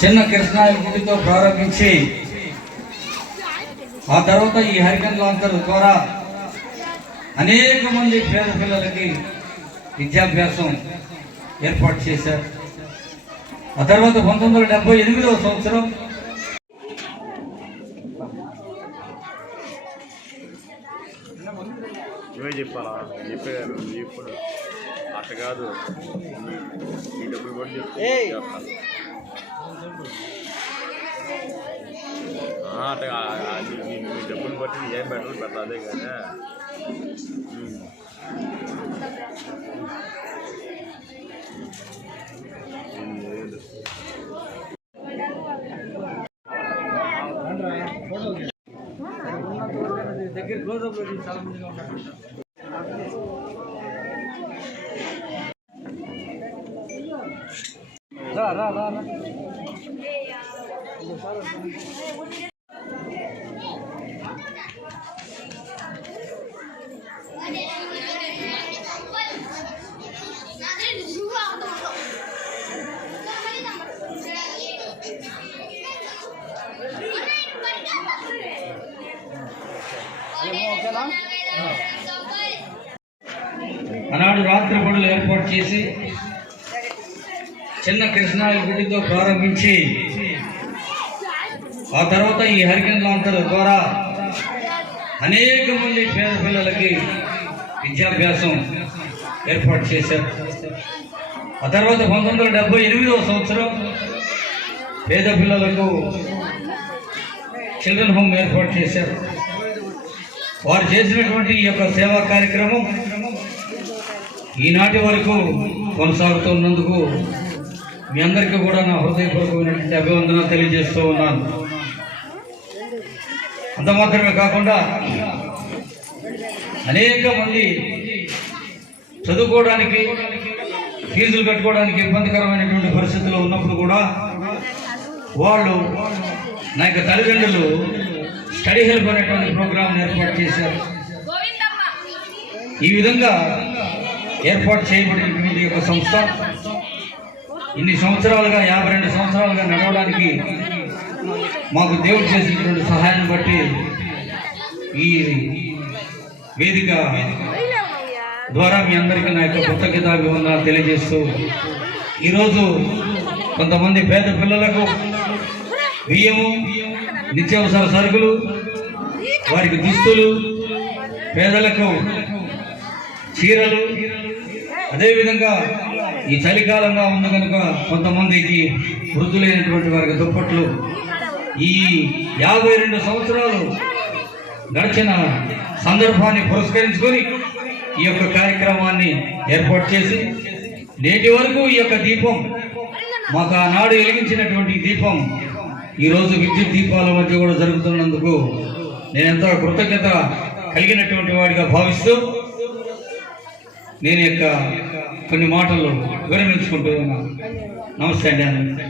చిన్న కృష్ణాయ గుడితో ప్రారంభించి ఆ తర్వాత ఈ హరికన్ లాంకర్ ద్వారా అనేక మంది పేద పిల్లలకి విద్యాభ్యాసం ఏర్పాటు చేశారు. ఆ తర్వాత పంతొమ్మిది వందల డెబ్బై ఎనిమిదవ సంవత్సరం నువ్వే చెప్పాలా? చెప్పారు ఇప్పుడు. అట్ట కాదు. ఈ డబ్బులు కూడా చెప్తే అట్ట మీ డబ్బులు బట్టి ఏం పెడతా అదే కానీ దగ్గర క్లోజ్ అప్ చాలా మందిగా ఉన్నారు రా రా రా ఆనాడు రాత్రి పనులు ఏర్పాటు చేసి చిన్న కృష్ణాయ గుడితో ప్రారంభించి ఆ తర్వాత ఈ హరికన్ లాంతర్ ద్వారా అనేక మంది పేద పిల్లలకి విద్యాభ్యాసం ఏర్పాటు చేశారు. ఆ తర్వాత పంతొమ్మిది వందల డెబ్బై ఎనిమిదవ సంవత్సరం పేద పిల్లలకు చిల్డ్రన్ హోమ్ ఏర్పాటు చేశారు. వారు చేసినటువంటి ఈ యొక్క సేవా కార్యక్రమం ఈనాటి వరకు కొనసాగుతున్నందుకు మీ అందరికీ కూడా నా హృదయపూర్వకమైనటువంటి అభివందన తెలియజేస్తూ ఉన్నాను. అంత మాత్రమే కాకుండా అనేక మంది చదువుకోవడానికి ఫీజులు కట్టుకోవడానికి ఇబ్బందికరమైనటువంటి పరిస్థితుల్లో ఉన్నప్పుడు కూడా వాళ్ళు నా యొక్క తల్లిదండ్రులు స్టడీ హెల్ప్ అనేటువంటి ప్రోగ్రాం ఏర్పాటు చేశారు. ఈ విధంగా ఏర్పాటు చేయబడినటువంటి ఒక సంస్థ ఇన్ని సంవత్సరాలుగా యాభై రెండు సంవత్సరాలుగా నడవడానికి మాకు దేవుడు చేసినటువంటి సహాయాన్ని బట్టి ఈ వేదిక ద్వారా మీ అందరికీ నా యొక్క కృతజ్ఞతాభివందనాలు తెలియజేస్తూ ఈరోజు కొంతమంది పేద పిల్లలకు బియ్యము నిత్యావసర సరుకులు వారికి దుస్తులు పేదలకు చీరలు. అదేవిధంగా ఈ చలికాలంగా ఉంది కనుక కొంతమందికి వృద్ధులైనటువంటి వారికి దుప్పట్లు. ఈ యాభై రెండు సంవత్సరాలు గడిచిన సందర్భాన్ని పురస్కరించుకొని ఈ యొక్క కార్యక్రమాన్ని ఏర్పాటు చేసి నేటి వరకు ఈ యొక్క దీపం మాకు ఆనాడు వెలిగించినటువంటి దీపం ఈరోజు విద్యుత్ దీపాల మధ్య కూడా జరుగుతున్నందుకు నేనెంతో కృతజ్ఞత కలిగినటువంటి వాడిగా భావిస్తూ నేను యొక్క కొన్ని మాటలు విరమించుకుంటూ ఉన్నాను నమస్తే అండి